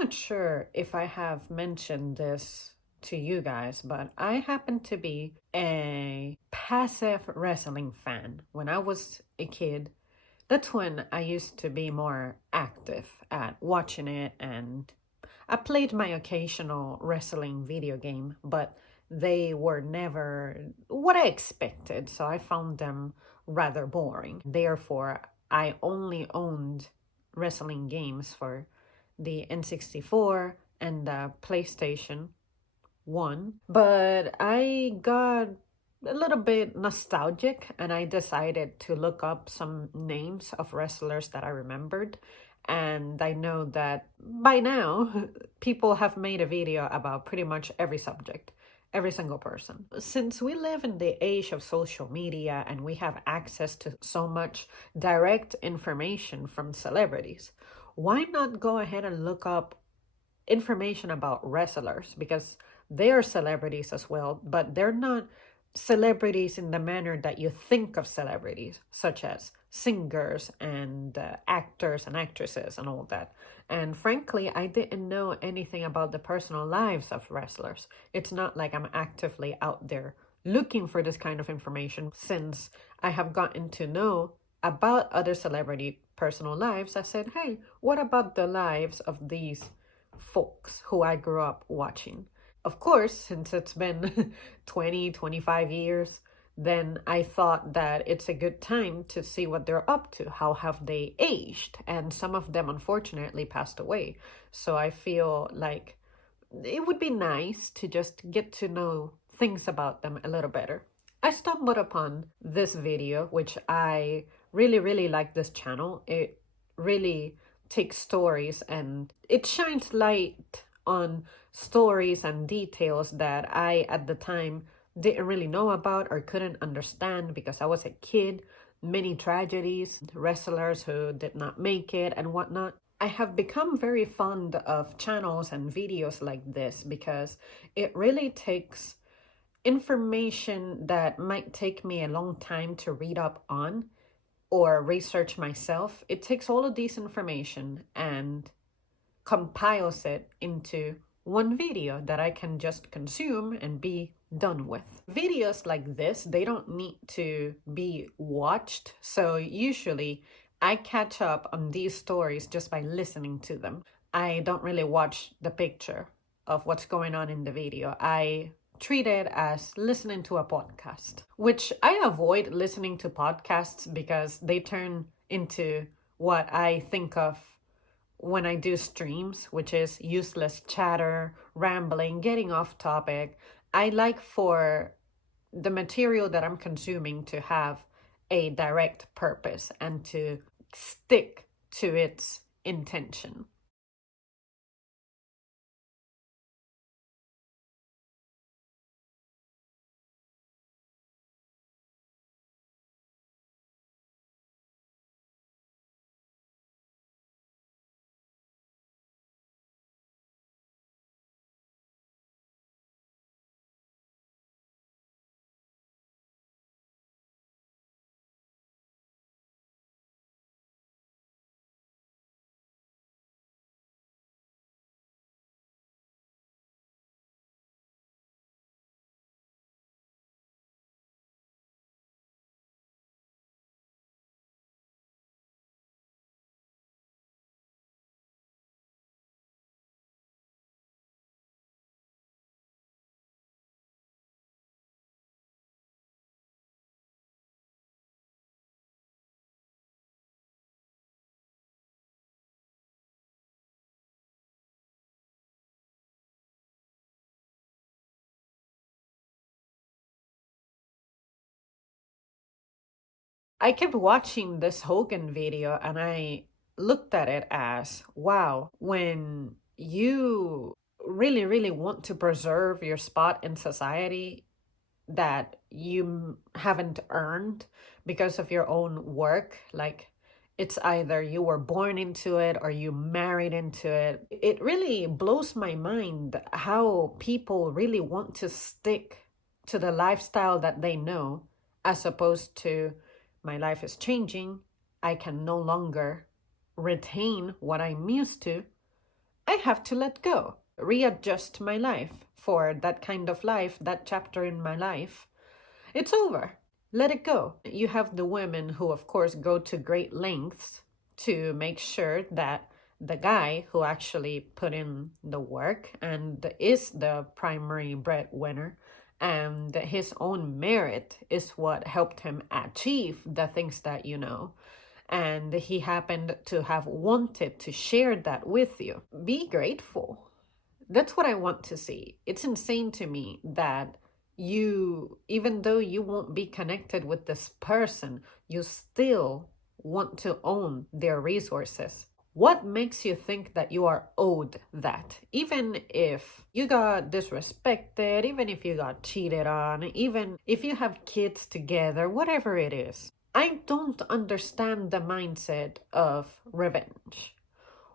not sure if I have mentioned this to you guys, but I happen to be a passive wrestling fan. When I was a kid, that's when I used to be more active at watching it, and I played my occasional wrestling video game, but they were never what I expected, so I found them rather boring. Therefore, I only owned wrestling games for the N64 and the PlayStation 1. But I got a little bit nostalgic and I decided to look up some names of wrestlers that I remembered. And I know that by now, people have made a video about pretty much every subject, every single person. Since we live in the age of social media and we have access to so much direct information from celebrities, why not go ahead and look up information about wrestlers? Because they are celebrities as well, but they're not celebrities in the manner that you think of celebrities, such as singers and actors and actresses and all that. And frankly, I didn't know anything about the personal lives of wrestlers. It's not like I'm actively out there looking for this kind of information. Since I have gotten to know about other celebrity personal lives, I said, hey, what about the lives of these folks who I grew up watching? Of course, since it's been 20, 25 years, then I thought that it's a good time to see what they're up to. How have they aged? And some of them unfortunately passed away. So I feel like it would be nice to just get to know things about them a little better. I stumbled upon this video, which I really like this channel. It really takes stories and it shines light on stories and details that I at the time didn't really know about or couldn't understand because I was a kid. Many tragedies, wrestlers who did not make it and whatnot. I have become very fond of channels and videos like this because it really takes information that might take me a long time to read up on or research myself. It takes all of this information and compiles it into one video that I can just consume and be done with. Videos like this, they don't need to be watched. So usually I catch up on these stories just by listening to them. I don't really watch the picture of what's going on in the video. I treat it as listening to a podcast, which I avoid listening to podcasts because they turn into what I think of when I do streams, which is useless chatter, rambling, getting off topic. I like for the material that I'm consuming to have a direct purpose and to stick to its intention. I kept watching this Hogan video and I looked at it as wow, when you really want to preserve your spot in society that you haven't earned because of your own work, like it's either you were born into it or you married into it. It really blows my mind how people really want to stick to the lifestyle that they know, as opposed to my life is changing. I can no longer retain what I'm used to. I have to let go, readjust my life for that kind of life, that chapter in my life. It's over. Let it go. You have the women who, of course, go to great lengths to make sure that the guy who actually put in the work and is the primary breadwinner and his own merit is what helped him achieve the things that you know. And he happened to have wanted to share that with you. Be grateful. That's what I want to see. It's insane to me that you, even though you won't be connected with this person, you still want to own their resources. What makes you think that you are owed that? Even if you got disrespected, even if you got cheated on, even if you have kids together, whatever it is. I don't understand the mindset of revenge.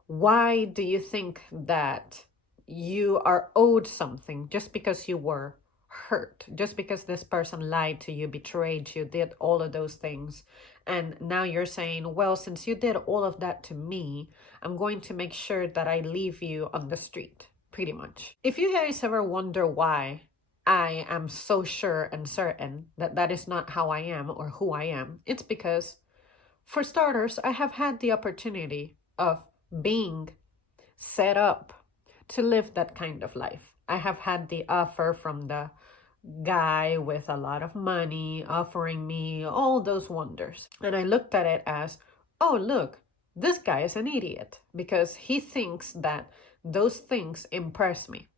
Why do you think that you are owed something just because you were hurt, just because this person lied to you, betrayed you, did all of those things? And now you're saying, well, since you did all of that to me, I'm going to make sure that I leave you on the street, pretty much. If you guys ever wonder why I am so sure and certain that that is not how I am or who I am, it's because, for starters, I have had the opportunity of being set up to live that kind of life. I have had the offer from the guy with a lot of money offering me all those wonders. And I looked at it as, oh, look, this guy is an idiot because he thinks that those things impress me.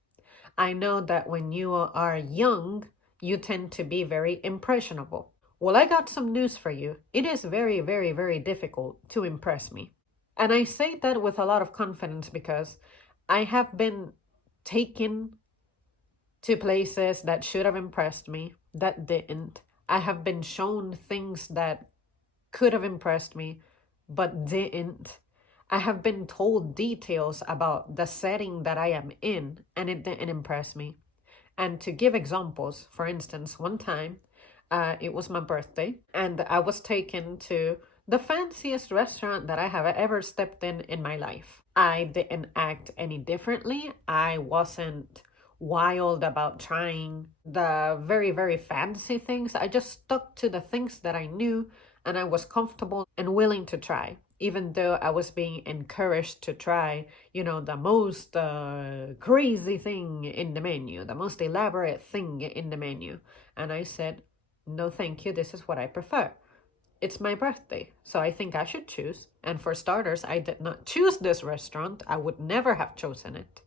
I know that when you are young, you tend to be very impressionable. Well, I got some news for you. It is very, very, very difficult to impress me. And I say that with a lot of confidence because I have been taken to places that should have impressed me, that didn't. I have been shown things that could have impressed me, but didn't. I have been told details about the setting that I am in, and it didn't impress me. And to give examples, for instance, one time, it was my birthday, and I was taken to the fanciest restaurant that I have ever stepped in my life. I didn't act any differently. I wasn't wild about trying the very, very fancy things. I just stuck to the things that I knew and I was comfortable and willing to try, even though I was being encouraged to try, the most crazy thing in the menu, the most elaborate thing in the menu. And I said, no, thank you. This is what I prefer. It's my birthday, so I think I should choose. And for starters, I did not choose this restaurant. I would never have chosen it.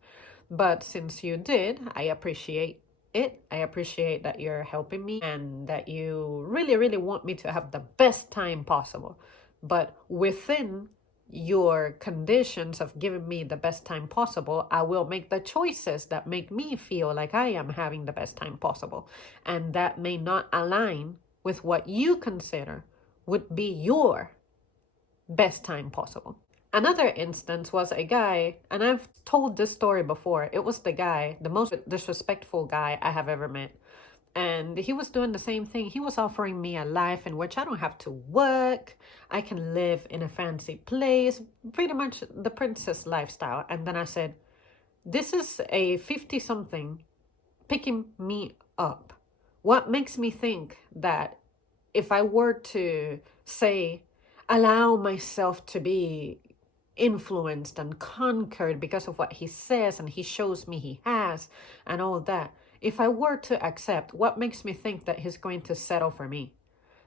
But since you did, I appreciate it. I appreciate that you're helping me and that you really, really want me to have the best time possible. But within your conditions of giving me the best time possible, I will make the choices that make me feel like I am having the best time possible. And that may not align with what you consider would be your best time possible. Another instance was a guy, and I've told this story before. It was the guy, the most disrespectful guy I have ever met. And he was doing the same thing. He was offering me a life in which I don't have to work. I can live in a fancy place, pretty much the princess lifestyle. And then I said, this is a 50-something picking me up. What makes me think that if I were to say, allow myself to be influenced and conquered because of what he says and he shows me he has and all that, if I were to accept, what makes me think that he's going to settle for me?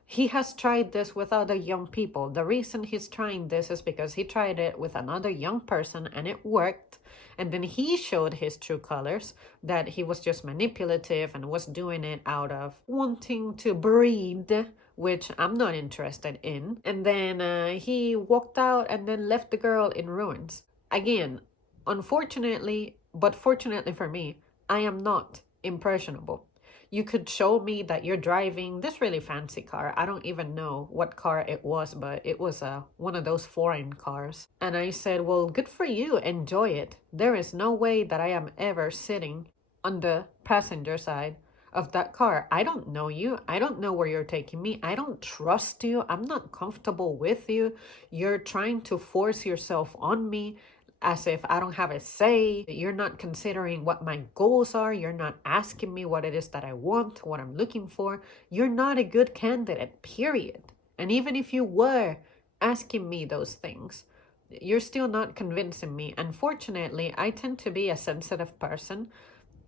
He has tried this with other young people. The reason he's trying this is because he tried it with another young person and it worked. And then he showed his true colors, that he was just manipulative and was doing it out of wanting to breed, which I'm not interested in. And then he walked out and then left the girl in ruins. Again, unfortunately, but fortunately for me, I am not impressionable. You could show me that you're driving this really fancy car. I don't even know what car it was, but it was one of those foreign cars. And I said, well, good for you. Enjoy it. There is no way that I am ever sitting on the passenger side of that car. I don't know you. I don't know where you're taking me. I don't trust you. I'm not comfortable with you. You're trying to force yourself on me. as if I don't have a say. You're not considering what my goals are. You're not asking me what it is that I want, what I'm looking for. You're not a good candidate, period. And even if you were asking me those things, you're still not convincing me. Unfortunately, I tend to be a sensitive person.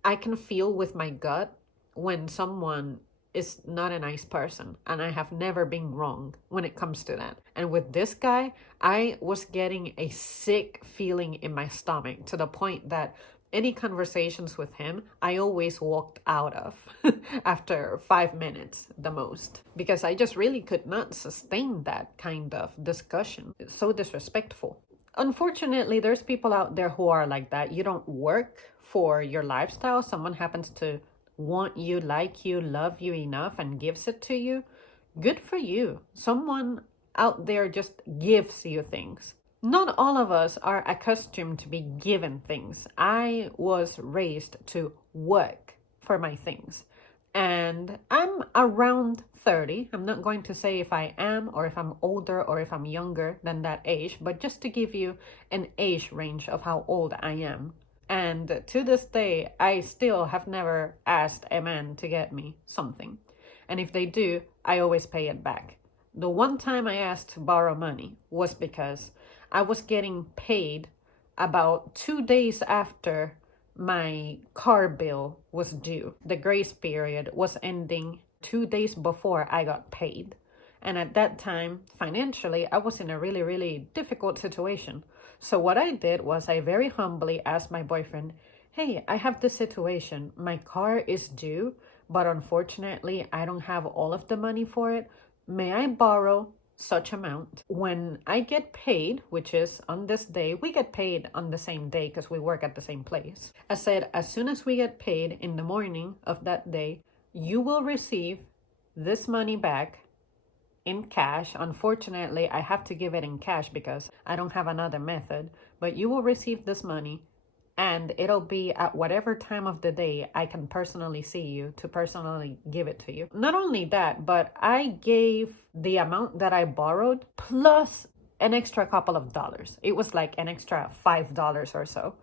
I can feel with my gut when someone is not a nice person, and I have never been wrong when it comes to that. And with this guy, I was getting a sick feeling in my stomach to the point that any conversations with him, I always walked out of after 5 minutes the most, because I just really could not sustain that kind of discussion. It's so disrespectful. Unfortunately, there's people out there who are like that. You don't work for your lifestyle. Someone happens to want you, like you, love you enough and gives it to you. Good for you. Someone out there just gives you things. Not all of us are accustomed to be given things. I was raised to work for my things. And I'm around 30. I'm not going to say if I am or if I'm older or if I'm younger than that age, but just to give you an age range of how old I am. And to this day, I still have never asked a man to get me something. And if they do, I always pay it back. The one time I asked to borrow money was because I was getting paid about 2 days after my car bill was due. The grace period was ending 2 days before I got paid. And at that time, financially, I was in a really, really difficult situation. So what I did was I very humbly asked my boyfriend, hey, I have this situation. My car is due, but unfortunately, I don't have all of the money for it. May I borrow such amount? When I get paid, which is on this day, we get paid on the same day because we work at the same place. I said, as soon as we get paid in the morning of that day, you will receive this money back in cash. Unfortunately, I have to give it in cash because I don't have another method, but you will receive this money and it'll be at whatever time of the day I can personally see you to personally give it to you. Not only that, but I gave the amount that I borrowed plus an extra couple of dollars. It was like an extra $5 or so.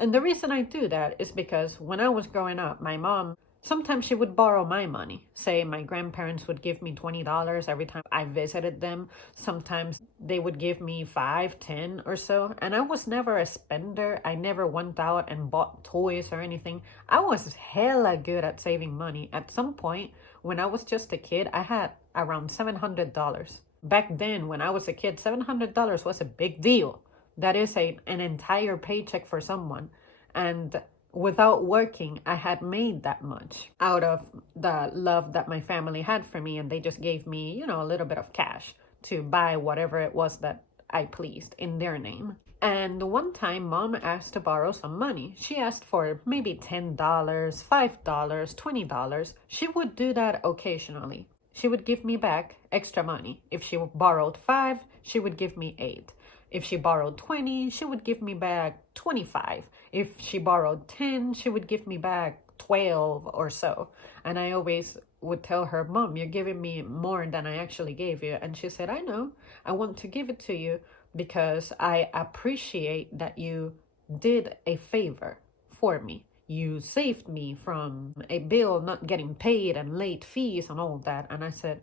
And the reason I do that is because when I was growing up, my mom, sometimes she would borrow my money. Say my grandparents would give me $20 every time I visited them. Sometimes they would give me 5, 10 or so. And I was never a spender. I never went out and bought toys or anything. I was hella good at saving money. At some point, when I was just a kid, I had around $700. Back then, when I was a kid, $700 was a big deal. That is an entire paycheck for someone. And without working, I had made that much out of the love that my family had for me. And they just gave me, a little bit of cash to buy whatever it was that I pleased in their name. And one time, mom asked to borrow some money. She asked for maybe $10, $5, $20. She would do that occasionally. She would give me back extra money. If she borrowed 5, she would give me 8. If she borrowed 20, she would give me back 25. If she borrowed 10, she would give me back 12 or so. And I always would tell her, Mom, you're giving me more than I actually gave you. And she said, I know. I want to give it to you because I appreciate that you did a favor for me. You saved me from a bill not getting paid and late fees and all that. And I said,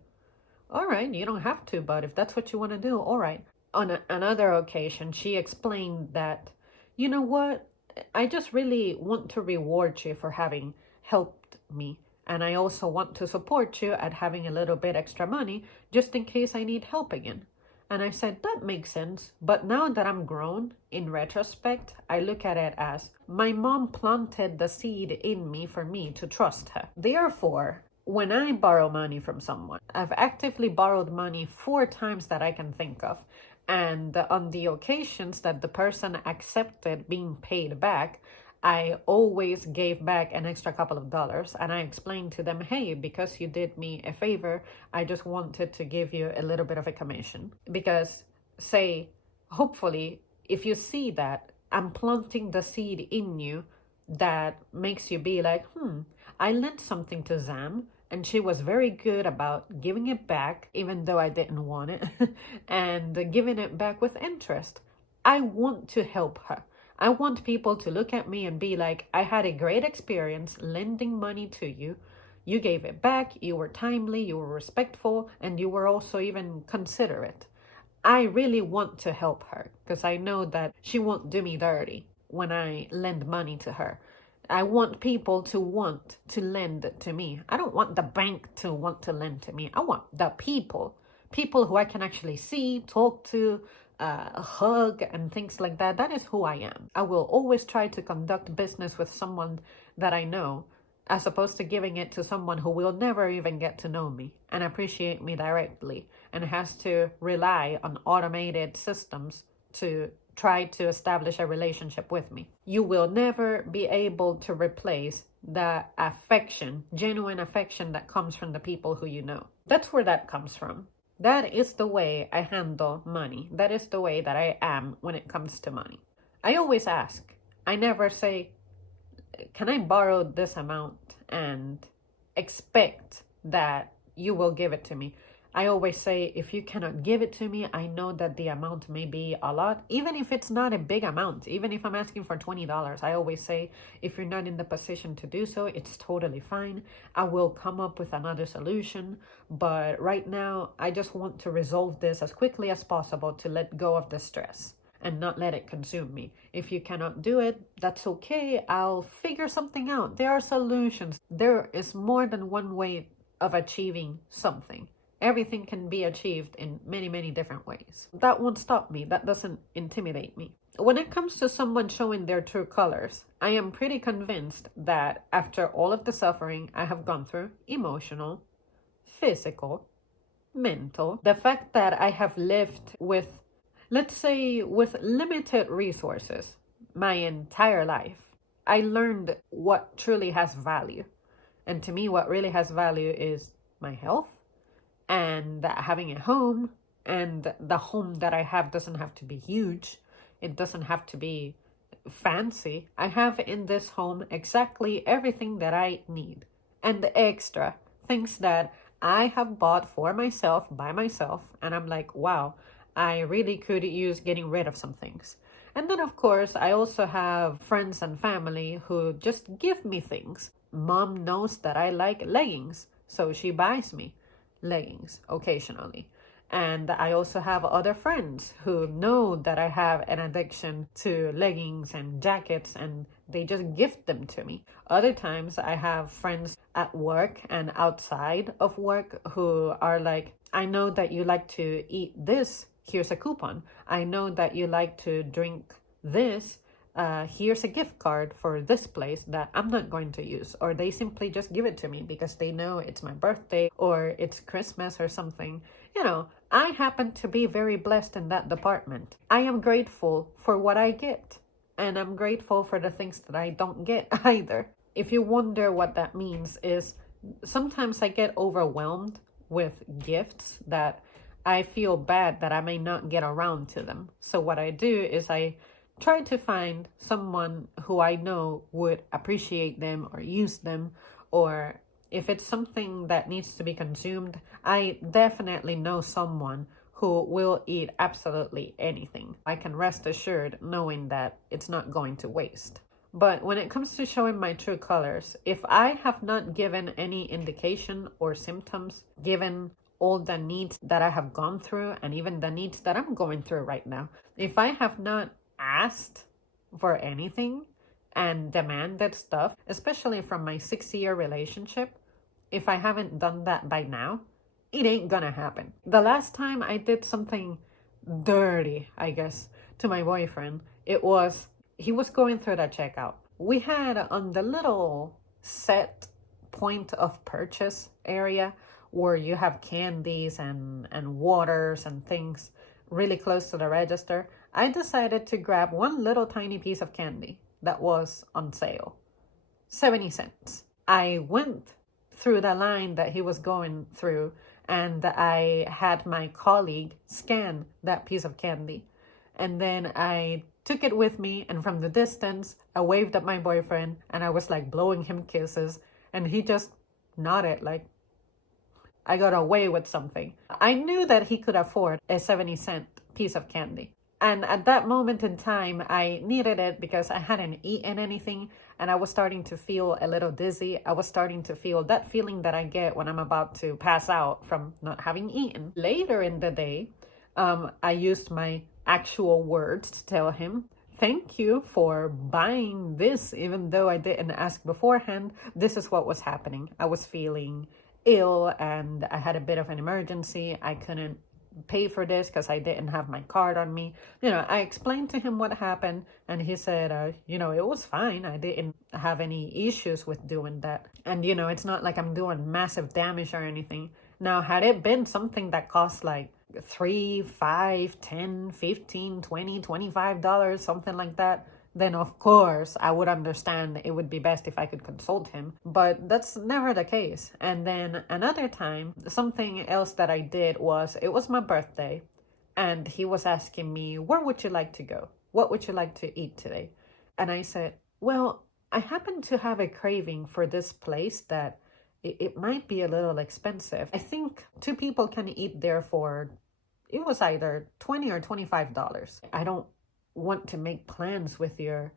all right, you don't have to, but if that's what you want to do, all right. On another occasion, she explained that, you know what, I just really want to reward you for having helped me. And I also want to support you at having a little bit extra money just in case I need help again. And I said, that makes sense. But now that I'm grown, in retrospect, I look at it as my mom planted the seed in me for me to trust her. Therefore, when I borrow money from someone, I've actively borrowed money 4 times that I can think of. And on the occasions that the person accepted being paid back, I always gave back an extra couple of dollars. And I explained to them, hey, because you did me a favor, I just wanted to give you a little bit of a commission. Because, say, hopefully, if you see that I'm planting the seed in you that makes you be like, I lent something to Zam, and she was very good about giving it back, even though I didn't want it, and giving it back with interest. I want to help her. I want people to look at me and be like, I had a great experience lending money to you. You gave it back, you were timely, you were respectful, and you were also even considerate. I really want to help her because I know that she won't do me dirty when I lend money to her. I want people to want to lend to me. I don't want the bank to want to lend to me. I want the people who I can actually see, talk to, hug, and things like that. That is who I am. I will always try to conduct business with someone that I know, as opposed to giving it to someone who will never even get to know me and appreciate me directly and has to rely on automated systems to try to establish a relationship with me. You will never be able to replace the affection, genuine affection that comes from the people who you know. That's where that comes from. That is the way I handle money. That is the way that I am when it comes to money. I always ask. I never say, can I borrow this amount and expect that you will give it to me? I always say, if you cannot give it to me, I know that the amount may be a lot, even if it's not a big amount. Even if I'm asking for $20, I always say, if you're not in the position to do so, it's totally fine. I will come up with another solution. But right now, I just want to resolve this as quickly as possible to let go of the stress and not let it consume me. If you cannot do it, that's okay. I'll figure something out. There are solutions. There is more than one way of achieving something. Everything can be achieved in many, many different ways. That won't stop me. That doesn't intimidate me. When it comes to someone showing their true colors, I am pretty convinced that after all of the suffering I have gone through, emotional, physical, mental, the fact that I have lived with, let's say, with limited resources my entire life, I learned what truly has value. And to me, what really has value is my health, and having a home, and the home that I have doesn't have to be huge. It doesn't have to be fancy. I have in this home exactly everything that I need and the extra things that I have bought for myself by myself. And I'm like, wow, I really could use getting rid of some things. And then, of course, I also have friends and family who just give me things. Mom knows that I like leggings, so she buys me leggings occasionally. And I also have other friends who know that I have an addiction to leggings and jackets, and they just gift them to me. Other times I have friends at work and outside of work who are like, I know that you like to eat this. Here's a coupon. I know that you like to drink this. Here's a gift card for this place that I'm not going to use. Or they simply just give it to me because they know it's my birthday or it's Christmas or something. You know, I happen to be very blessed in that department. I am grateful for what I get. And I'm grateful for the things that I don't get either. If you wonder what that means, is sometimes I get overwhelmed with gifts that I feel bad that I may not get around to them. So what I do is I try to find someone who I know would appreciate them or use them, or if it's something that needs to be consumed, I definitely know someone who will eat absolutely anything. I can rest assured knowing that it's not going to waste. But when it comes to showing my true colors, if I have not given any indication or symptoms, given all the needs that I have gone through and even the needs that I'm going through right now, if I have not asked for anything and demanded stuff, especially from my 6-year relationship, if I haven't done that by now, it ain't gonna happen. The last time I did something dirty, I guess, to my boyfriend, he was going through the checkout. We had on the little set point of purchase area where you have candies and waters and things really close to the register. I decided to grab one little tiny piece of candy that was on sale, 70 cents. I went through the line that he was going through, and I had my colleague scan that piece of candy. And then I took it with me, and from the distance, I waved at my boyfriend, and I was like blowing him kisses, and he just nodded like I got away with something. I knew that he could afford a 70-cent piece of candy. And at that moment in time, I needed it because I hadn't eaten anything and I was starting to feel a little dizzy. I was starting to feel that feeling that I get when I'm about to pass out from not having eaten. Later in the day, I used my actual words to tell him, thank you for buying this, even though I didn't ask beforehand. This is what was happening. I was feeling ill and I had a bit of an emergency. I couldn't pay for this because I didn't have my card on me. I explained to him what happened, and he said, it was fine. I didn't have any issues with doing that. And, it's not like I'm doing massive damage or anything. Now, had it been something that cost like $3, $5, $10, $15, $20, $25, something like that, then of course I would understand it would be best if I could consult him. But that's never the case. And then another time, something else that I did was, it was my birthday, and he was asking me, where would you like to go? What would you like to eat today? And I said, well, I happen to have a craving for this place that it might be a little expensive. I think two people can eat there for, it was either $20 or $25. I don't want to make plans with your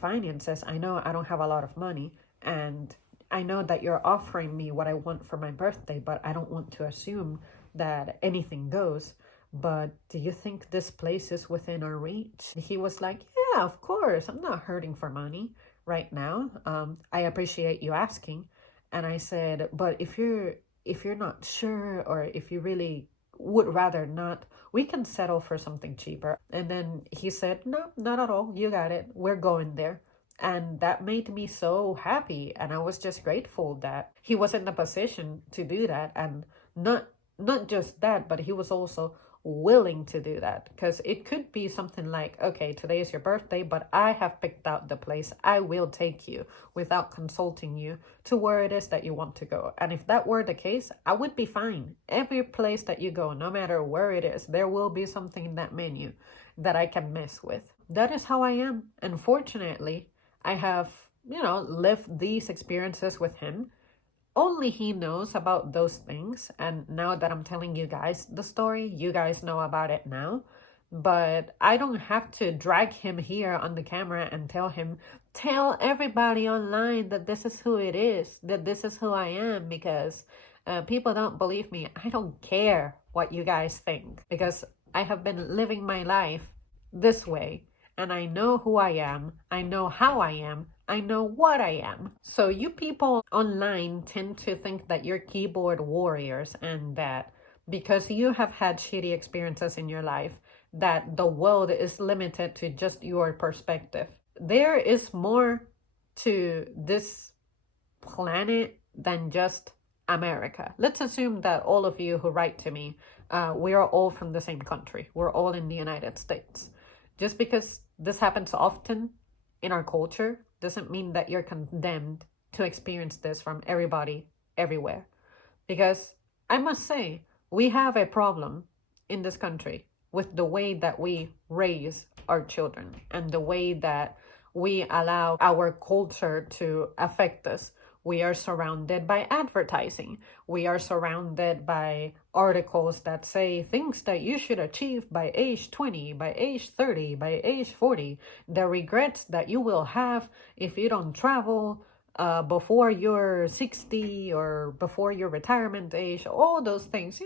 finances. I know I don't have a lot of money, and I know that you're offering me what I want for my birthday, but I don't want to assume that anything goes. But do you think this place is within our reach? He was like, yeah, of course. I'm not hurting for money right now. I appreciate you asking. And I said, but if you're not sure, or if you really would rather not, we can settle for something cheaper. And then he said, no, not at all. You got it. We're going there. And that made me so happy. And I was just grateful that he was in the position to do that. And not just that, but he was also willing to do that, because it could be something like, okay, today is your birthday, but I have picked out the place. I will take you without consulting you to where it is that you want to go. And if that were the case, I would be fine. Every place that you go, no matter where it is, there will be something in that menu that I can mess with. That is how I am. And fortunately, I have, lived these experiences with him. Only he knows about those things. And now that I'm telling you guys the story, you guys know about it now. But I don't have to drag him here on the camera and tell everybody online that this is who it is, that this is who I am, because people don't believe me. I don't care what you guys think, because I have been living my life this way. And I know who I am. I know how I am. I know what I am. So you people online tend to think that you're keyboard warriors, and that because you have had shitty experiences in your life, that the world is limited to just your perspective. There is more to this planet than just America. Let's assume that all of you who write to me, we are all from the same country. We're all in the United States. Just because this happens often in our culture doesn't mean that you're condemned to experience this from everybody everywhere. Because I must say, we have a problem in this country with the way that we raise our children and the way that we allow our culture to affect us. We are surrounded by advertising. We are surrounded by articles that say things that you should achieve by age 20, by age 30, by age 40. The regrets that you will have if you don't travel before you're 60 or before your retirement age. All those things,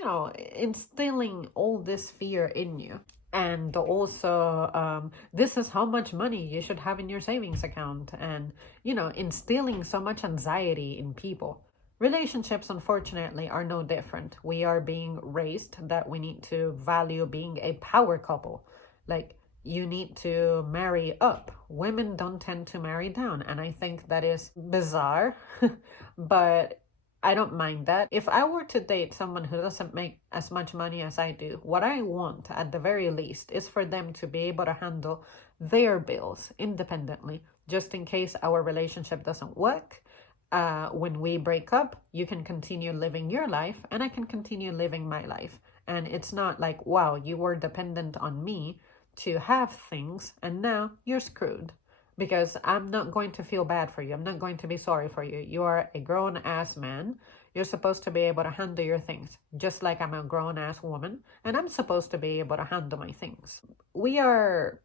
instilling all this fear in you. And also, this is how much money you should have in your savings account, and, instilling so much anxiety in people. Relationships, unfortunately, are no different. We are being raised that we need to value being a power couple. Like, you need to marry up. Women don't tend to marry down. And I think that is bizarre, but I don't mind that. If I were to date someone who doesn't make as much money as I do, what I want at the very least is for them to be able to handle their bills independently, just in case our relationship doesn't work. When we break up, you can continue living your life and I can continue living my life. And it's not like, wow, you were dependent on me to have things and now you're screwed. Because I'm not going to feel bad for you. I'm not going to be sorry for you. You are a grown-ass man. You're supposed to be able to handle your things, just like I'm a grown ass woman and I'm supposed to be able to handle my things. We are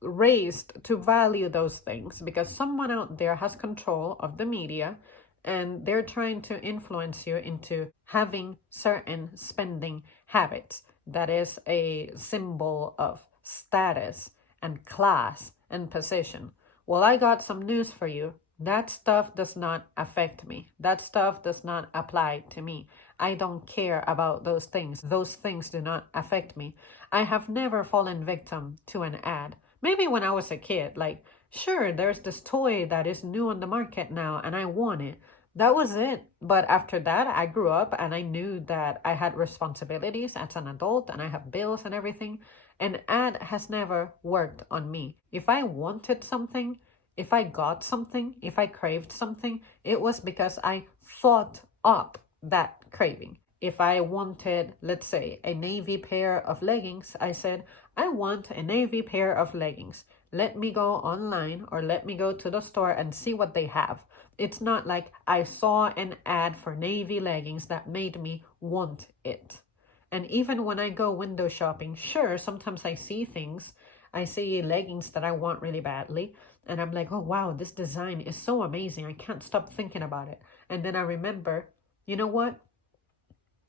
raised to value those things because someone out there has control of the media and they're trying to influence you into having certain spending habits that is a symbol of status and class and position. Well, I got some news for you. That stuff does not affect me. That stuff does not apply to me. I don't care about those things. Those things do not affect me. I have never fallen victim to an ad. Maybe when I was a kid, like, sure, there's this toy that is new on the market now and I want it. That was it. But after that, I grew up and I knew that I had responsibilities as an adult and I have bills and everything. An ad has never worked on me. If I wanted something, if I got something, if I craved something, it was because I thought up that craving. If I wanted, let's say, a navy pair of leggings, I said, I want a navy pair of leggings. Let me go online or let me go to the store and see what they have. It's not like I saw an ad for navy leggings that made me want it. And even when I go window shopping, sure, sometimes I see things. I see leggings that I want really badly. And I'm like, oh, wow, this design is so amazing. I can't stop thinking about it. And then I remember, you know what?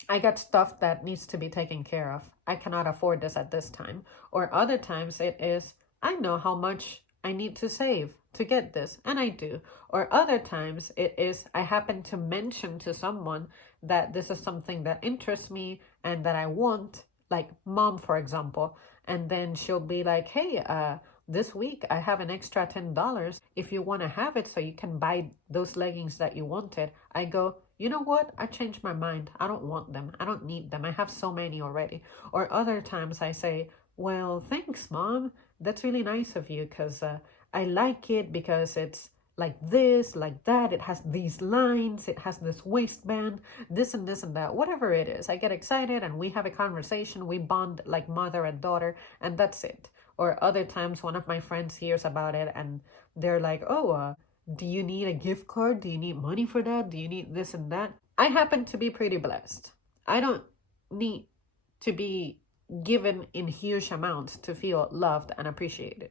I got stuff that needs to be taken care of. I cannot afford this at this time. Or other times it is, I know how much I need to save to get this, and I do. Or other times it is, I happen to mention to someone that this is something that interests me and that I want, like mom, for example. And then she'll be like, hey, this week I have an extra $10 if you want to have it so you can buy those leggings that you wanted. I go, you know what? I changed my mind. I don't want them. I don't need them. I have so many already. Or other times I say, well, thanks, mom. That's really nice of you because I like it because it's like this, like that. It has these lines. It has this waistband, this and this and that, whatever it is. I get excited and we have a conversation. We bond like mother and daughter, and that's it. Or other times, one of my friends hears about it and they're like, oh, do you need a gift card? Do you need money for that? Do you need this and that? I happen to be pretty blessed. I don't need to be given in huge amounts to feel loved and appreciated.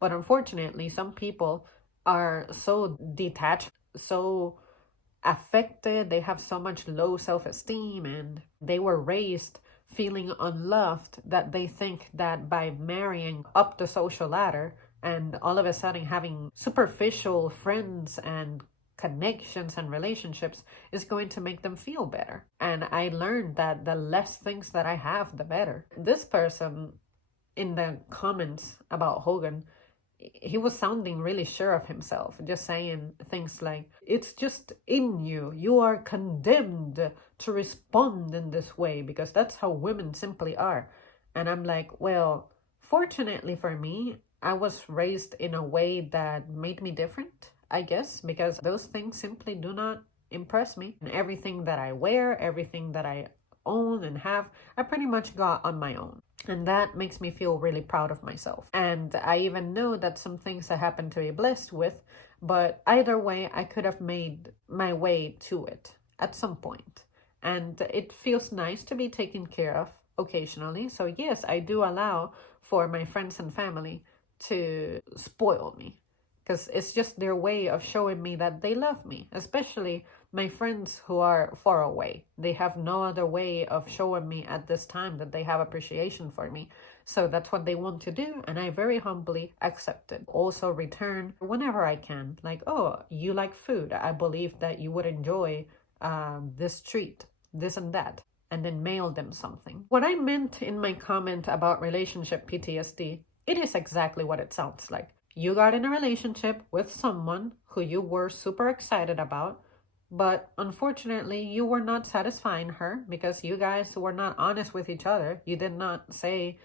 But unfortunately, some people are so detached, so affected, they have so much low self-esteem, and they were raised feeling unloved that they think that by marrying up the social ladder and all of a sudden having superficial friends and connections and relationships is going to make them feel better. And I learned that the less things that I have, the better. This person in the comments about Hogan, he was sounding really sure of himself, just saying things like, it's just in you. You are condemned to respond in this way because that's how women simply are. And I'm like, well, fortunately for me, I was raised in a way that made me different, I guess, because those things simply do not impress me. And everything that I wear, everything that I own and have, I pretty much got on my own. And that makes me feel really proud of myself. And I even know that some things I happen to be blessed with, but either way, I could have made my way to it at some point. And it feels nice to be taken care of occasionally. So yes, I do allow for my friends and family to spoil me, because it's just their way of showing me that they love me, especially my friends who are far away. They have no other way of showing me at this time that they have appreciation for me. So that's what they want to do, and I very humbly accept it. Also return whenever I can. Like, oh, you like food. I believe that you would enjoy this treat, this and that. And then mail them something. What I meant in my comment about relationship PTSD, it is exactly what it sounds like. You got in a relationship with someone who you were super excited about, but unfortunately you were not satisfying her because you guys were not honest with each other. You did not say,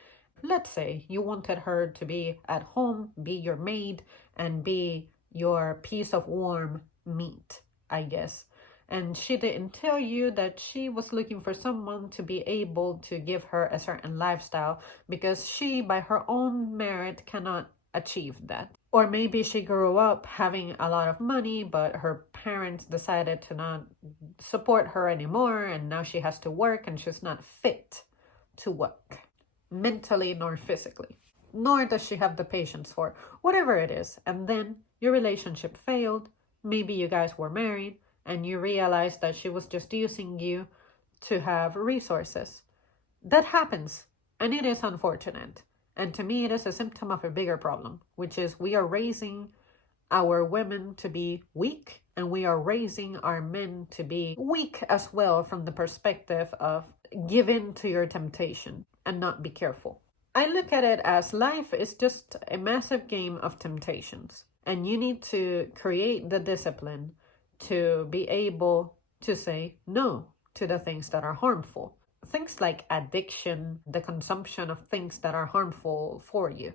let's say you wanted her to be at home, be your maid, and be your piece of warm meat, I guess. And she didn't tell you that she was looking for someone to be able to give her a certain lifestyle because she, by her own merit, cannot achieved that. Or maybe she grew up having a lot of money, but her parents decided to not support her anymore, and now she has to work and she's not fit to work, mentally nor physically. Nor does she have the patience for whatever it is. And then your relationship failed. Maybe you guys were married and you realized that she was just using you to have resources. That happens, and it is unfortunate. And to me, it is a symptom of a bigger problem, which is we are raising our women to be weak, and we are raising our men to be weak as well from the perspective of give in to your temptation and not be careful. I look at it as life is just a massive game of temptations, and you need to create the discipline to be able to say no to the things that are harmful. Things like addiction, the consumption of things that are harmful for you.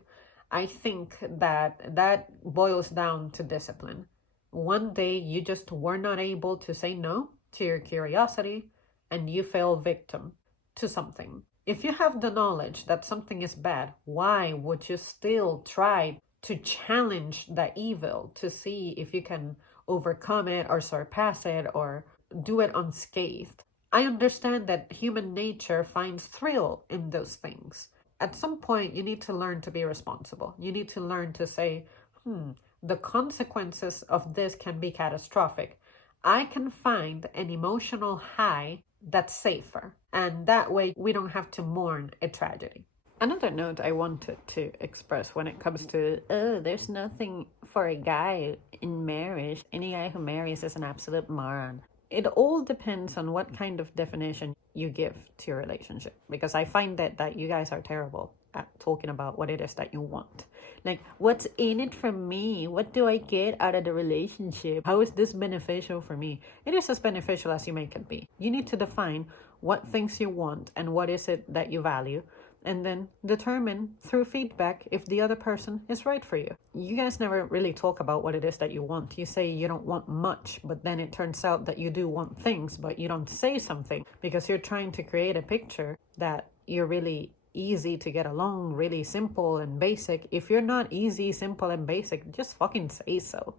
I think that boils down to discipline. One day you just were not able to say no to your curiosity and you fell victim to something. If you have the knowledge that something is bad, why would you still try to challenge the evil to see if you can overcome it or surpass it or do it unscathed? I understand that human nature finds thrill in those things. At some point, you need to learn to be responsible. You need to learn to say, the consequences of this can be catastrophic. I can find an emotional high that's safer. And that way, we don't have to mourn a tragedy. Another note I wanted to express when it comes to, there's nothing for a guy in marriage. Any guy who marries is an absolute moron. It all depends on what kind of definition you give to your relationship. Because I find that you guys are terrible at talking about what it is that you want. Like, what's in it for me? What do I get out of the relationship? How is this beneficial for me? It is as beneficial as you make it be. You need to define what things you want and what is it that you value, and then determine through feedback if the other person is right for you. You guys never really talk about what it is that you want. You say you don't want much, but then it turns out that you do want things, but you don't say something because you're trying to create a picture that you're really easy to get along, really simple and basic. If you're not easy, simple, and basic, just fucking say so.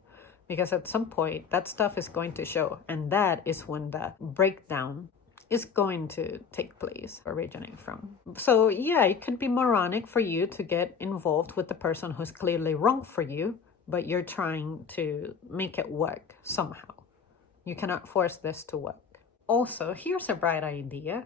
Because at some point, that stuff is going to show, and that is when the breakdown is going to take place, originating from. So yeah, it could be moronic for you to get involved with the person who's clearly wrong for you, but you're trying to make it work somehow. You cannot force this to work. Also, here's a bright idea.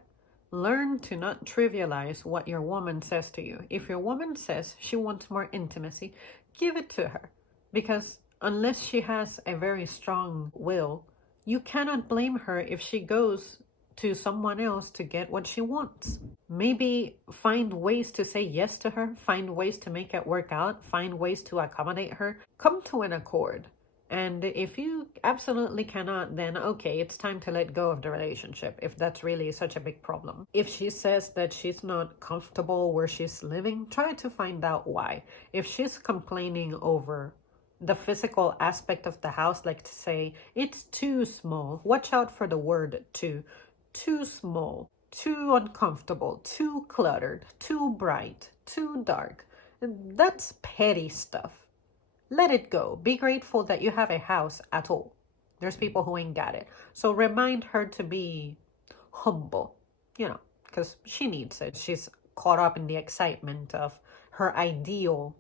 Learn to not trivialize what your woman says to you. If your woman says she wants more intimacy, give it to her. Because unless she has a very strong will, you cannot blame her if she goes to someone else to get what she wants. Maybe find ways to say yes to her, find ways to make it work out, find ways to accommodate her, come to an accord. And if you absolutely cannot, then okay, it's time to let go of the relationship if that's really such a big problem. If she says that she's not comfortable where she's living, try to find out why. If she's complaining over the physical aspect of the house, like to say, it's too small, watch out for the word too. Too small, too uncomfortable, too cluttered, too bright, too dark. That's petty stuff. Let it go. Be grateful that you have a house at all. There's people who ain't got it. So remind her to be humble, because she needs it. She's caught up in the excitement of her ideal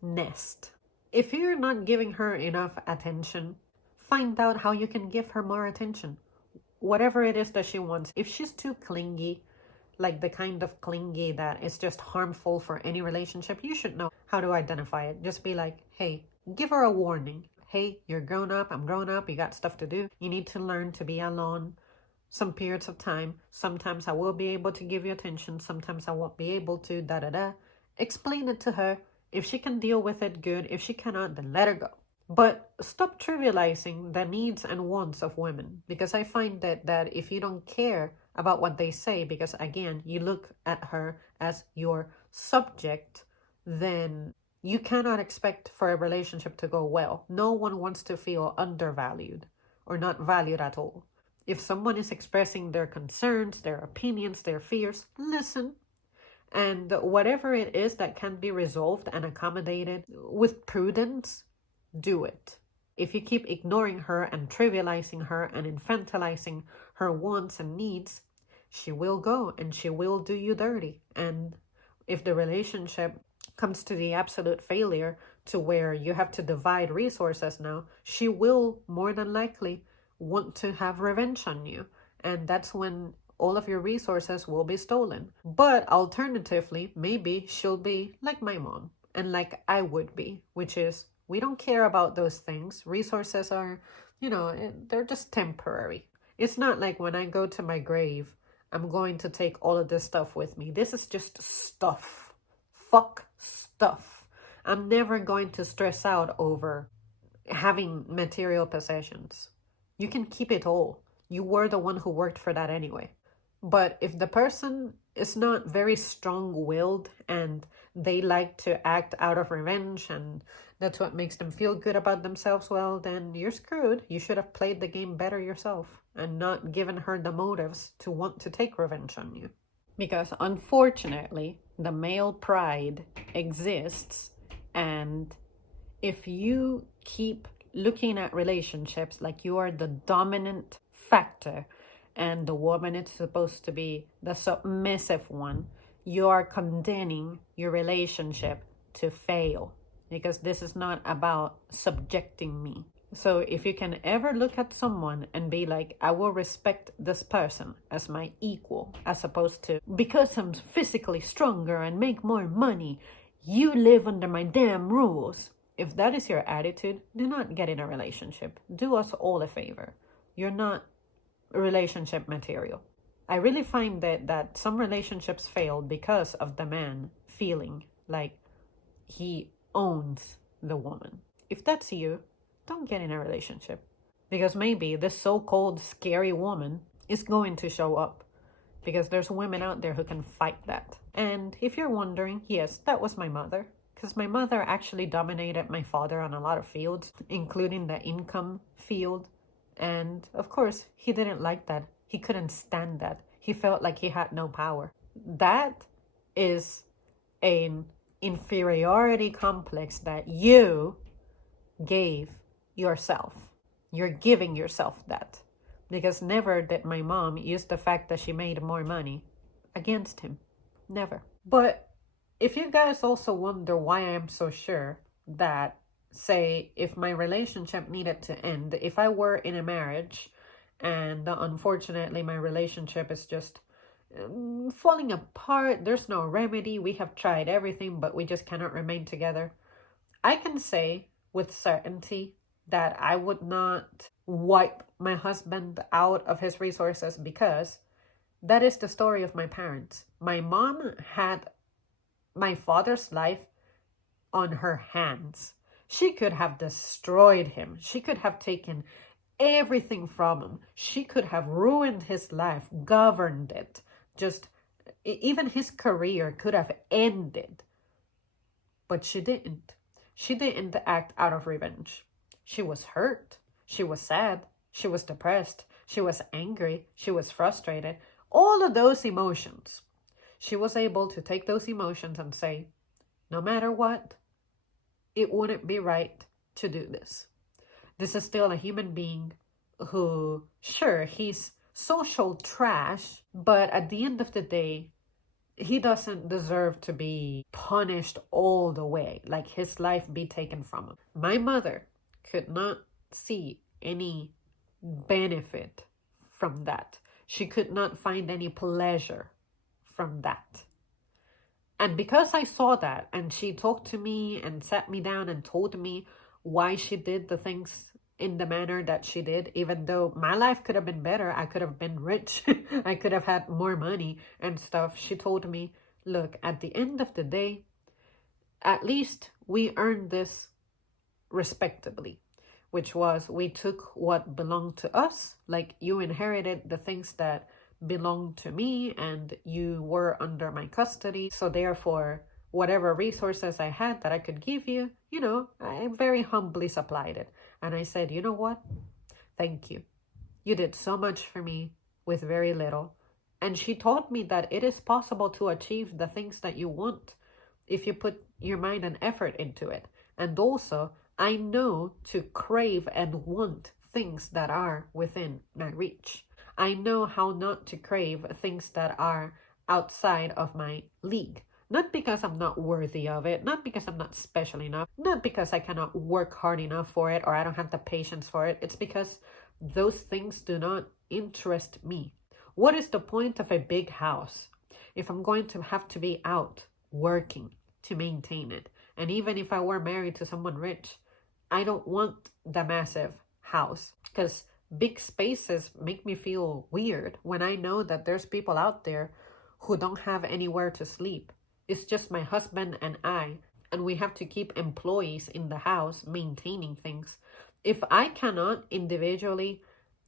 nest. If you're not giving her enough attention, find out how you can give her more attention. Whatever it is that she wants. If she's too clingy, like the kind of clingy that is just harmful for any relationship, you should know how to identify it. Just be like, hey, give her a warning. Hey, you're grown up, I'm grown up, you got stuff to do. You need to learn to be alone some periods of time. Sometimes I will be able to give you attention. Sometimes I won't be able to, da-da-da. Explain it to her. If she can deal with it, good. If she cannot, then let her go. But stop trivializing the needs and wants of women, because I find that if you don't care about what they say, because again, you look at her as your subject, then you cannot expect for a relationship to go well. No one wants to feel undervalued or not valued at all. If someone is expressing their concerns, their opinions, their fears, listen And whatever it is that can be resolved and accommodated with prudence, do it. If you keep ignoring her and trivializing her and infantilizing her wants and needs, she will go and she will do you dirty. And if the relationship comes to the absolute failure to where you have to divide resources now, she will more than likely want to have revenge on you. And that's when all of your resources will be stolen. But alternatively, maybe she'll be like my mom and like I would be, which is we don't care about those things. Resources are, they're just temporary. It's not like when I go to my grave, I'm going to take all of this stuff with me. This is just stuff. Fuck stuff. I'm never going to stress out over having material possessions. You can keep it all. You were the one who worked for that anyway. But if the person is not very strong-willed and they like to act out of revenge and that's what makes them feel good about themselves, well, then you're screwed. You should have played the game better yourself and not given her the motives to want to take revenge on you. Because unfortunately, the male pride exists, and if you keep looking at relationships like you are the dominant factor and the woman is supposed to be the submissive one, you are condemning your relationship to fail, because this is not about subjecting me. So if you can ever look at someone and be like, I will respect this person as my equal, as opposed to, because I'm physically stronger and make more money, you live under my damn rules. If that is your attitude, do not get in a relationship. Do us all a favor. You're not relationship material. I really find that some relationships fail because of the man feeling like he owns the woman. If that's you, don't get in a relationship, because maybe this so-called scary woman is going to show up, because there's women out there who can fight that. And if you're wondering, yes, that was my mother, because my mother actually dominated my father on a lot of fields, including the income field. And of course, he didn't like that. He couldn't stand that. He felt like he had no power. That is an inferiority complex that you gave yourself. You're giving yourself that. Because never did my mom use the fact that she made more money against him. Never. But if you guys also wonder why I am so sure that, say, if my relationship needed to end, if I were in a marriage and unfortunately my relationship is just falling apart, there's no remedy, we have tried everything, but we just cannot remain together, I can say with certainty that I would not wipe my husband out of his resources, because that is the story of my parents. My mom had my father's life on her hands. She could have destroyed him. She could have taken everything from him. She could have ruined his life, governed it. Just even his career could have ended. But she didn't. She didn't act out of revenge. She was hurt. She was sad. She was depressed. She was angry. She was frustrated. All of those emotions. She was able to take those emotions and say, no matter what, it wouldn't be right to do this. This is still a human being who, sure, he's social trash, but at the end of the day, he doesn't deserve to be punished all the way, like his life be taken from him. My mother could not see any benefit from that. She could not find any pleasure from that. And because I saw that, and she talked to me and sat me down and told me why she did the things in the manner that she did, even though my life could have been better, I could have been rich, I could have had more money and stuff. She told me, look, at the end of the day, at least we earned this respectably, which was we took what belonged to us, like you inherited the things that belonged to me and you were under my custody. So therefore, whatever resources I had that I could give you, I very humbly supplied it. And I said, you know what? Thank you. You did so much for me with very little. And she taught me that it is possible to achieve the things that you want if you put your mind and effort into it. And also, I know to crave and want things that are within my reach. I know how not to crave things that are outside of my league. Not because I'm not worthy of it, not because I'm not special enough, not because I cannot work hard enough for it or I don't have the patience for it. It's because those things do not interest me. What is the point of a big house if I'm going to have to be out working to maintain it? And even if I were married to someone rich, I don't want the massive house because big spaces make me feel weird when I know that there's people out there who don't have anywhere to sleep. It's just my husband and I, and we have to keep employees in the house maintaining things. If I cannot individually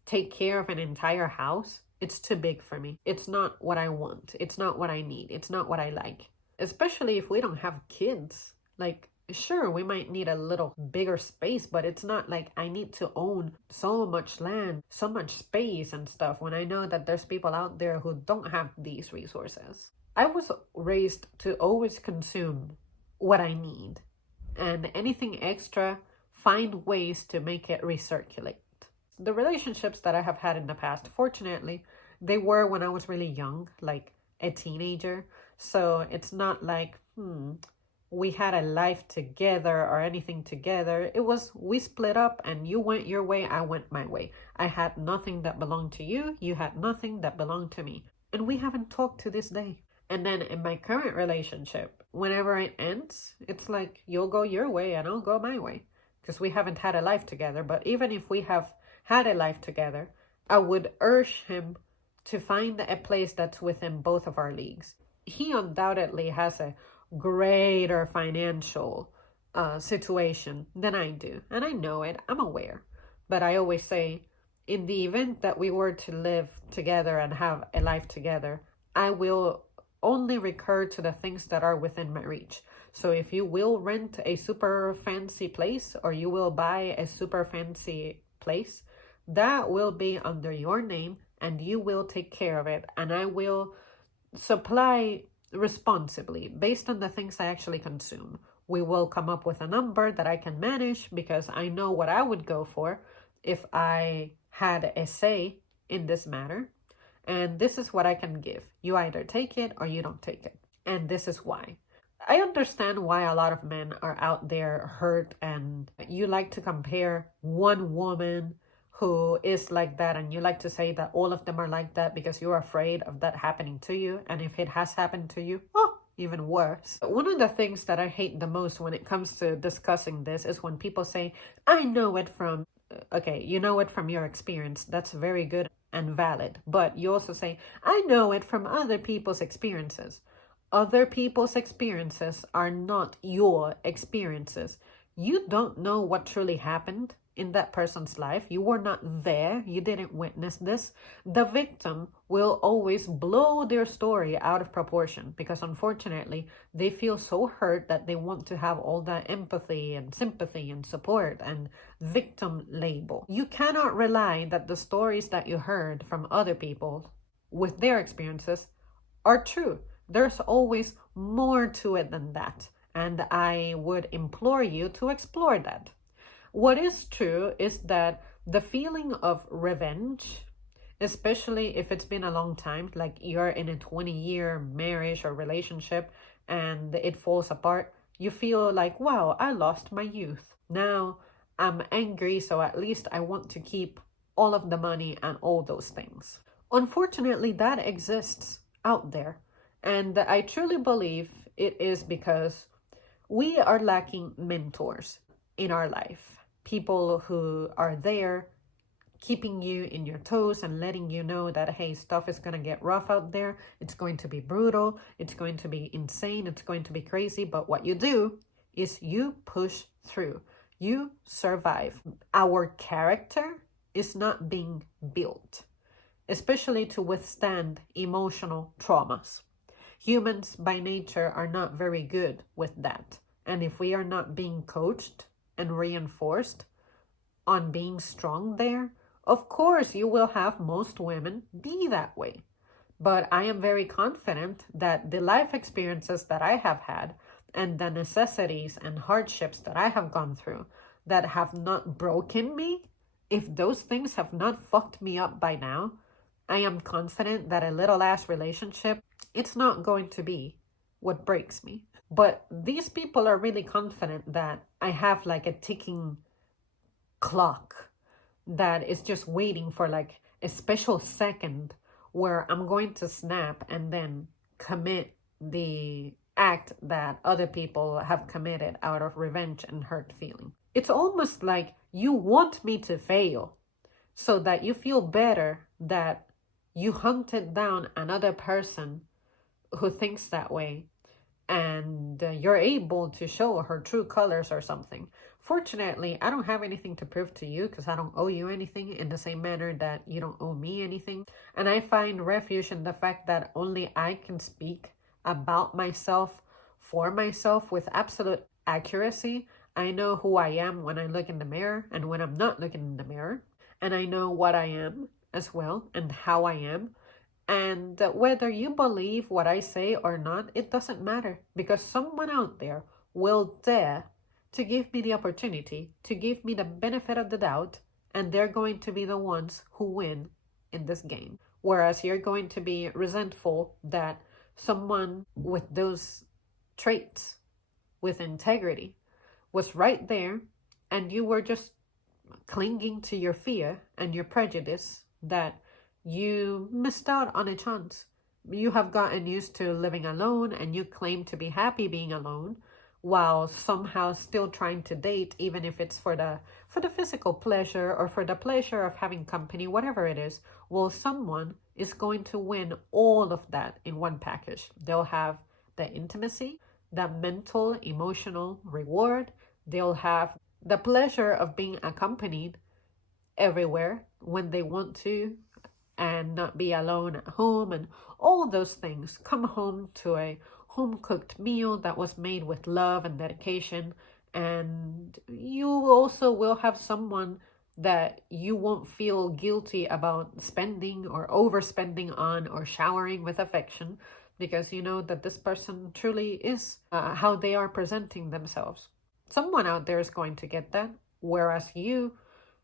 take care of an entire house, it's too big for me. It's not what I want. It's not what I need. It's not what I like. Especially if we don't have kids. Like, sure, we might need a little bigger space, but it's not like I need to own so much land, so much space and stuff when I know that there's people out there who don't have these resources. I was raised to always consume what I need, and anything extra, find ways to make it recirculate. The relationships that I have had in the past, fortunately, they were when I was really young, like a teenager. So it's not like, we had a life together or anything together. It was, we split up and you went your way, I went my way. I had nothing that belonged to you, you had nothing that belonged to me. And we haven't talked to this day. And then in my current relationship, whenever it ends, it's like you'll go your way and I'll go my way. Because we haven't had a life together. But even if we have had a life together, I would urge him to find a place that's within both of our leagues. He undoubtedly has a greater financial situation than I do. And I know it, I'm aware. But I always say, in the event that we were to live together and have a life together, I will only recur to the things that are within my reach. So if you will rent a super fancy place or you will buy a super fancy place, that will be under your name and you will take care of it. And I will supply responsibly based on the things I actually consume. We will come up with a number that I can manage because I know what I would go for if I had a say in this matter. And this is what I can give. You either take it or you don't take it. And this is why. I understand why a lot of men are out there hurt and you like to compare one woman who is like that and you like to say that all of them are like that because you're afraid of that happening to you. And if it has happened to you, oh, even worse. One of the things that I hate the most when it comes to discussing this is when people say, I know it from, okay, you know it from your experience. That's very good and valid. But you also say, I know it from other people's experiences. Other people's experiences are not your experiences. You don't know what truly happened in that person's life. You were not there. You didn't witness this. The victim will always blow their story out of proportion because unfortunately they feel so hurt that they want to have all that empathy and sympathy and support and victim label. You cannot rely that the stories that you heard from other people with their experiences are true. There's always more to it than that. And I would implore you to explore that. What is true is that the feeling of revenge, especially if it's been a long time, like you're in a 20-year marriage or relationship and it falls apart, you feel like, wow, I lost my youth. Now I'm angry, so at least I want to keep all of the money and all those things. Unfortunately, that exists out there. And I truly believe it is because we are lacking mentors in our life. People who are there keeping you in your toes and letting you know that, hey, stuff is going to get rough out there. It's going to be brutal. It's going to be insane. It's going to be crazy. But what you do is you push through. You survive. Our character is not being built, especially to withstand emotional traumas. Humans by nature are not very good with that. And if we are not being coached and reinforced on being strong there, of course you will have most women be that way. But I am very confident that the life experiences that I have had and the necessities and hardships that I have gone through that have not broken me, if those things have not fucked me up by now, I am confident that a little ass relationship, it's not going to be what breaks me. But these people are really confident that I have like a ticking clock that is just waiting for like a special second where I'm going to snap and then commit the act that other people have committed out of revenge and hurt feeling. It's almost like you want me to fail so that you feel better that you hunted down another person who thinks that way, and you're able to show her true colors or something. Fortunately, I don't have anything to prove to you because I don't owe you anything in the same manner that you don't owe me anything. And I find refuge in the fact that only I can speak about myself for myself with absolute accuracy. I know who I am when I look in the mirror and when I'm not looking in the mirror. And I know what I am as well and how I am. And whether you believe what I say or not, it doesn't matter because someone out there will dare to give me the opportunity, to give me the benefit of the doubt, and they're going to be the ones who win in this game. Whereas you're going to be resentful that someone with those traits, with integrity, was right there and you were just clinging to your fear and your prejudice that you missed out on a chance. You have gotten used to living alone and you claim to be happy being alone while somehow still trying to date, even if it's for the physical pleasure or for the pleasure of having company, whatever it is. Well, someone is going to win all of that in one package. They'll have the intimacy, the mental, emotional reward. They'll have the pleasure of being accompanied everywhere when they want to, and not be alone at home, and all those things. Come home to a home cooked meal that was made with love and dedication, and you also will have someone that you won't feel guilty about spending or overspending on or showering with affection because you know that this person truly is how they are presenting themselves. Someone out there is going to get that, whereas you,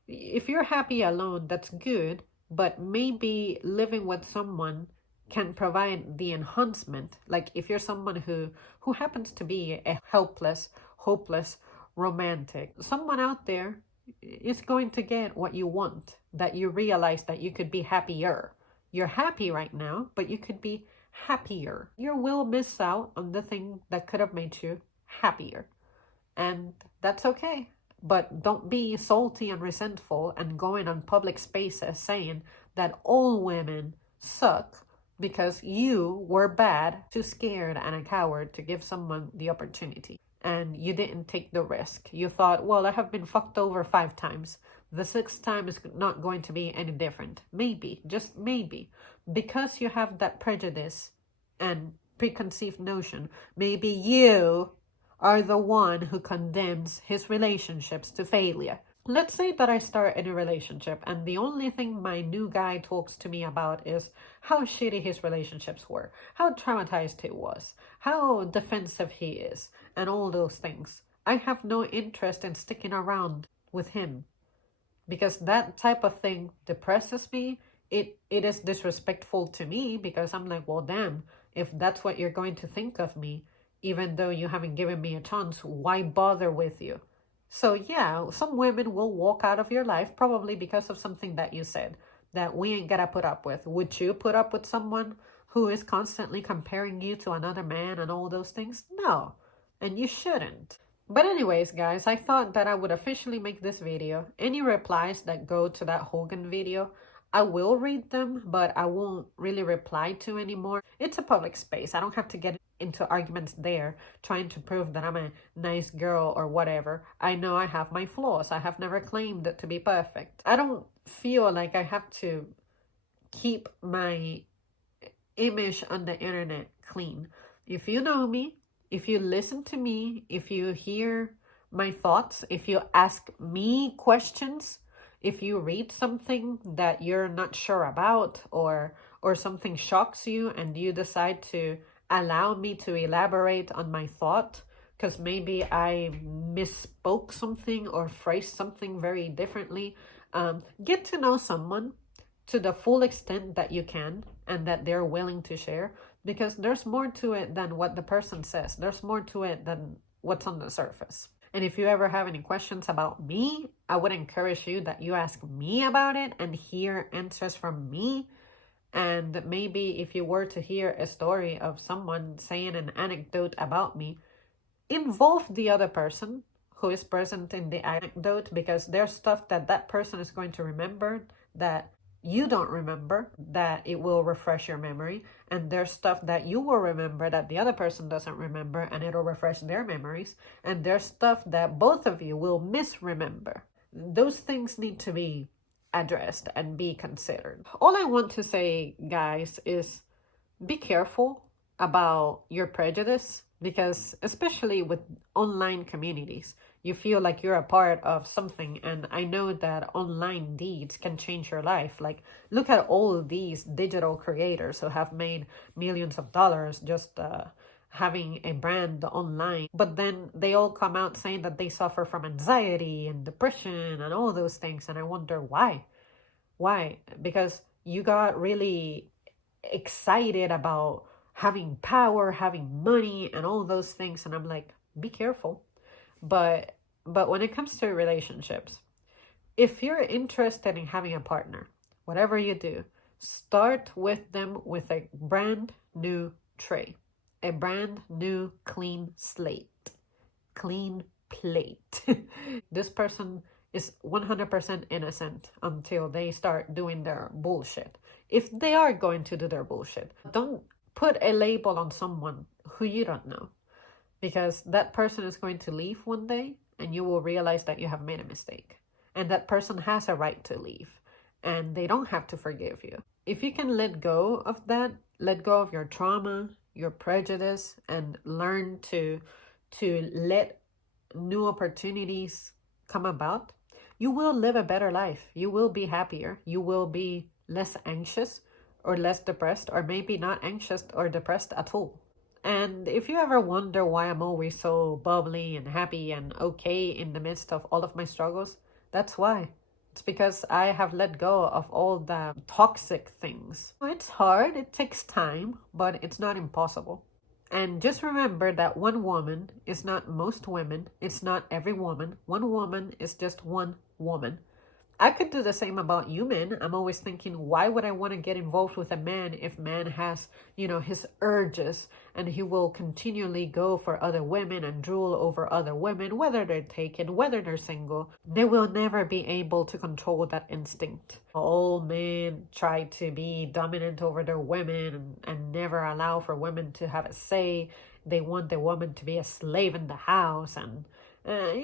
if you're happy alone, that's good, but maybe living with someone can provide the enhancement. Like if you're someone who happens to be a helpless, hopeless romantic, someone out there is going to get what you want, that you realize that you could be happier. You're happy right now, but you could be happier. You will miss out on the thing that could have made you happier, and that's okay. But don't be salty and resentful and going on public spaces saying that all women suck because you were bad, too scared and a coward to give someone the opportunity. And you didn't take the risk. You thought, well, I have been fucked over 5 times. The 6th time is not going to be any different. Maybe, just maybe. Because you have that prejudice and preconceived notion, maybe you are the one who condemns his relationships to failure. Let's say that I start in a relationship and the only thing my new guy talks to me about is how shitty his relationships were, how traumatized he was, how defensive he is, and all those things. I have no interest in sticking around with him because that type of thing depresses me. It is disrespectful to me because I'm like, well, damn, if that's what you're going to think of me, even though you haven't given me a chance, why bother with you? So yeah, some women will walk out of your life probably because of something that you said that we ain't gotta put up with. Would you put up with someone who is constantly comparing you to another man and all those things? No, and you shouldn't. But anyways, guys, I thought that I would officially make this video. Any replies that go to that Hogan video, I will read them, but I won't really reply to anymore. It's a public space. I don't have to get into arguments there trying to prove that I'm a nice girl or whatever. I know I have my flaws. I have never claimed it to be perfect. I don't feel like I have to keep my image on the internet clean. If you know me, if you listen to me, if you hear my thoughts, if you ask me questions, if you read something that you're not sure about, or or something shocks you and you decide to allow me to elaborate on my thought because maybe I misspoke something or phrased something very differently. Get to know someone to the full extent that you can and that they're willing to share, because there's more to it than what the person says. There's more to it than what's on the surface. And if you ever have any questions about me, I would encourage you that you ask me about it and hear answers from me. And maybe if you were to hear a story of someone saying an anecdote about me, involve the other person who is present in the anecdote, because there's stuff that that person is going to remember that you don't remember, that it will refresh your memory, and there's stuff that you will remember that the other person doesn't remember, and it'll refresh their memories, and there's stuff that both of you will misremember. Those things need to be addressed and be considered. All I want to say, guys, is be careful about your prejudice, because especially with online communities, you feel like you're a part of something. And I know that online deeds can change your life. Like, look at all these digital creators who have made millions of dollars just having a brand online, but then they all come out saying that they suffer from anxiety and depression and all those things. And I wonder why. Because you got really excited about having power, having money, and all those things. And I'm like, be careful. But when it comes to relationships, if you're interested in having a partner, whatever you do, start with them with a brand new tray, a brand new clean slate, clean plate. This person is 100% innocent until they start doing their bullshit. If they are going to do their bullshit, don't put a label on someone who you don't know, because that person is going to leave one day and you will realize that you have made a mistake. And that person has a right to leave and they don't have to forgive you. If you can let go of that, let go of your trauma, your prejudice, and learn to let new opportunities come about, you will live a better life. You will be happier. You will be less anxious or less depressed, or maybe not anxious or depressed at all. And if you ever wonder why I'm always so bubbly and happy and okay in the midst of all of my struggles, that's why. It's because I have let go of all the toxic things. It's hard, it takes time, but it's not impossible. And just remember that one woman is not most women. It's not every woman. One woman is just one woman. I could do the same about you men. I'm always thinking, why would I want to get involved with a man if man has, his urges, and he will continually go for other women and drool over other women, whether they're taken, whether they're single. They will never be able to control that instinct. All men try to be dominant over their women and never allow for women to have a say. They want the woman to be a slave in the house and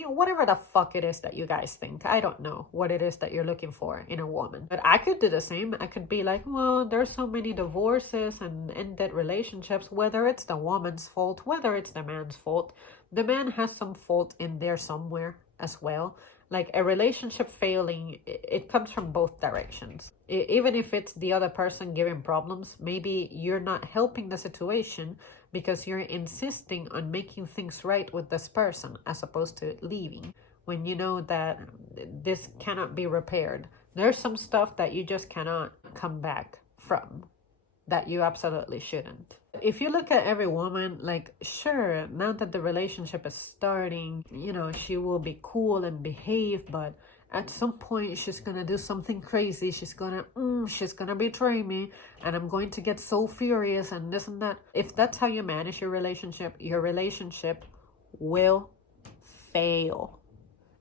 whatever the fuck it is that you guys think. I don't know what it is that you're looking for in a woman. But I could do the same. I could be like, well, there's so many divorces and ended relationships, whether it's the woman's fault, whether it's the man's fault. The man has some fault in there somewhere as well. Like, a relationship failing, it comes from both directions. Even if it's the other person giving problems, maybe you're not helping the situation because you're insisting on making things right with this person as opposed to leaving when you know that this cannot be repaired. There's some stuff that you just cannot come back from, that you absolutely shouldn't. If you look at every woman, like, sure, now that the relationship is starting, she will be cool and behave, but at some point she's gonna do something crazy. She's gonna betray me, and I'm going to get so furious and this and that. If that's how you manage your relationship will fail.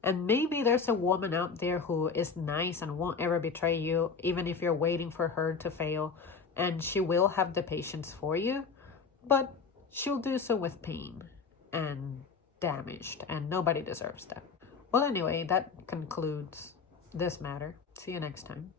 And maybe there's a woman out there who is nice and won't ever betray you, even if you're waiting for her to fail. And she will have the patience for you, but she'll do so with pain and damaged, and nobody deserves that. Well, anyway, that concludes this matter. See you next time.